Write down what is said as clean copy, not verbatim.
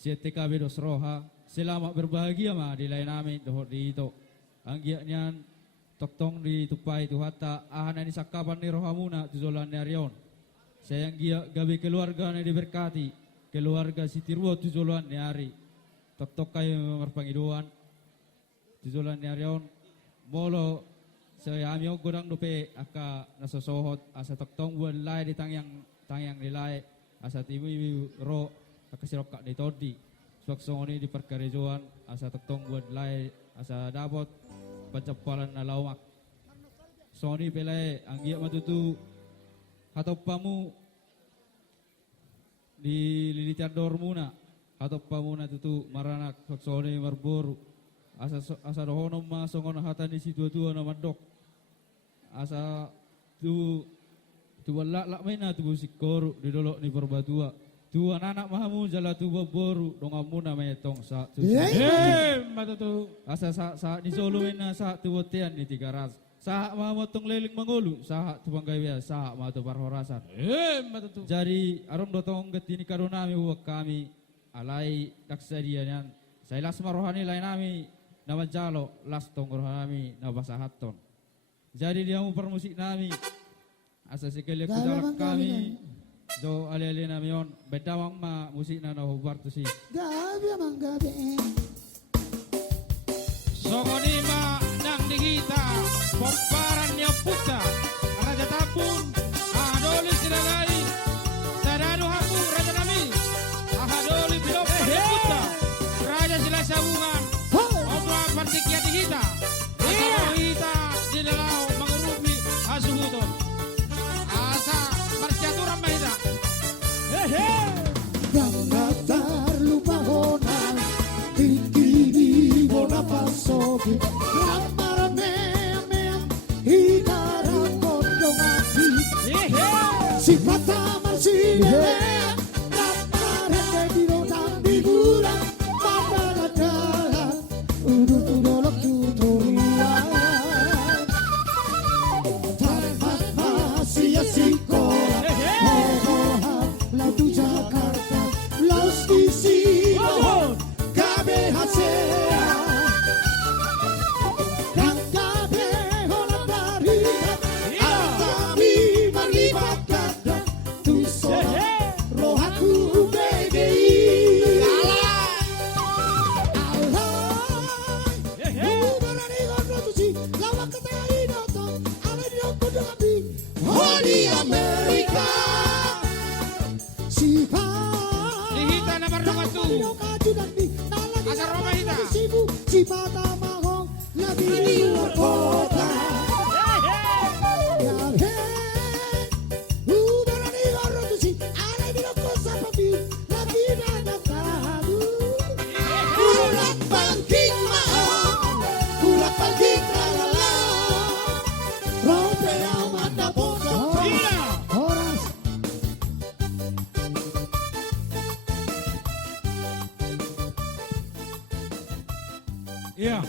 siete kami dos roha, selamat berbahagia ma di lain namin dohor di ito. Ang niyan toktong di tupai tuhata ahanan ni sakapan ni rohamuna tuzolan ni Arion. Sayang gia gabi keluarga na diberkati, keluarga si Tirwo tuzolan ni Ari. Tok kayo marpangiduan tuzolan ni Arion. Molo saya amyo godang dope aka nasosohot asa toktong buan lai di tangyang nilai asa tibu ro aka sirokak di todi. Suaksong ini di perkarejoan asa toktong buan lai asa dabot pancapalan na lawak. Sony pelai anggia matutu hatopamu di lilitiador muna hatopamu na tutu maranak Sony marboru asa dohonom masongon hatan di situ tua na mandok asa tu wala main na tu sikor di dolok ni perbatua tu anak mahamu jala tu boboru dongamu na metong sa tu matutu asa sa di solo na sa tu botian ni tigaras sa mamotong leling mangulu sa tu banggaya sa ma tu parhorasan matutu jadi arom dotong getini karunami huwag kami alai daksadian saya las marohani lain nami nama jalo las tong rohani na basahaton jadi dia mau permusik nami asa sekali kudalak kami do ale-ale namion bedawang ma musik na nahubar tu si gabi amang gabi Sokonima nang digita Pomparan niya puta Raja Tapun Ahadoli Siragai Sadadu Hapu Raja Nami Ahadoli Bilopan puta Raja Sila Sabungan Omra Partikia digita Asarohita Didalau Mengurupi Asuhuton Asa Marsiaturan Mahita Gangatar lupa honal Tiki bona pasoki Ramara mea Hikaran kondo masi Si mata marsinelea Ramara debiro dan dibulan Madala-dala Udut-udolok tutorial Tarmat masih asikola Hohohat Lalu Jakarta Los Visino Gabe Hasea Dan Gabe Holland Barita Atami Marlibat Gada Tuso Rohaku BGI Alay Ubarani Gondro Tusi Lawak Ketai Nonton Ale di Nonton Dengabi Holy America Sipa Dihita na Mardongatu Asar Roma Hita Si mata mahong Labi di luar kota Ubarani Gondro Tusi Ale di Nonton Sapabi Labi na tahu Ulak bangking mahal Ulak bangking tralala Rompe amat na bodo Horas Iya